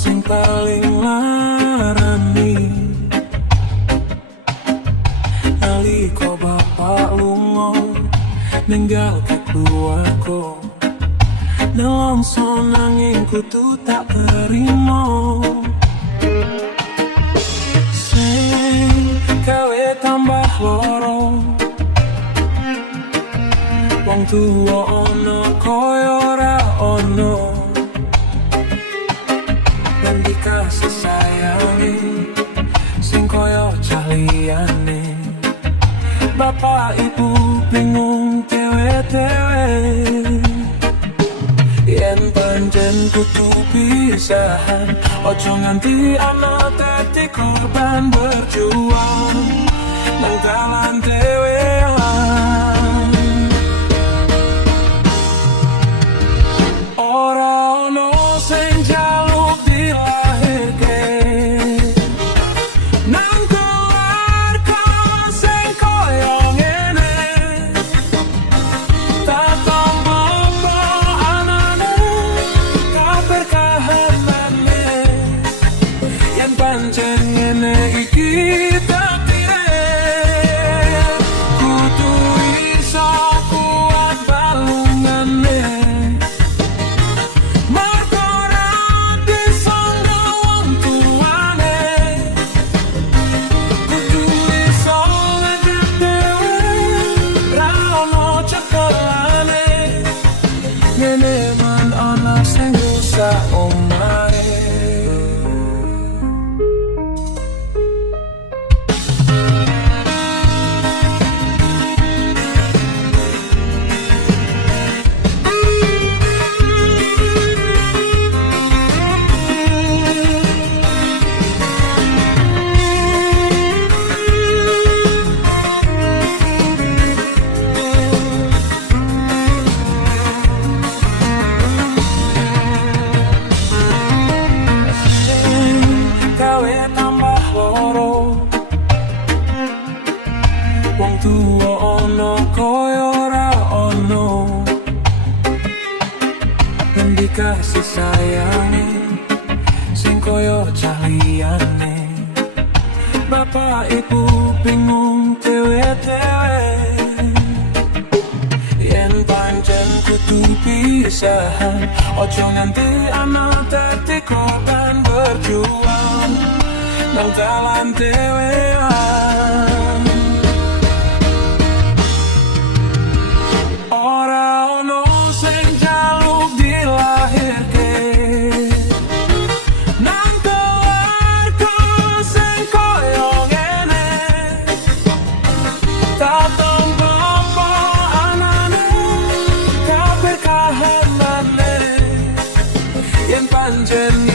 sing paling larani nalika bapak lunga ninggalke keluarga nelongso nanging kudu tak terima sing gawe tambah loro wong tuwa ana kaya ora ana lan dikasih sayangi sing kaya caliyane bapak ibu bingung dewe-dewe yen pancen kudu pisahan ojo nganti ana dadi korban berjuang nang dalan dhewean ora ono sing jaluk dilahirke nang keluarga sing koyo ngene tak tombo anane kaberkahanane yen pancen ngene iki takdire kudu iso kuat balungane marko ora disangga wong tuane kudu iso ngedep dhewe ra ono cekelane ngene man ana sing rusak omahe gawe tambah loro wong tuwa ana kaya ora ana lan dikasih sayangi sing kaya caliyane bapak ibu bingung dewe-dewe yen pancen kudu pisahan ojo nganti ana dadi korban berjuang nang dalan dhewean ora ono sing jaluk dilahirke nang keluarga sing koyo ngene tak tombo anane kaberkahanane yen pancen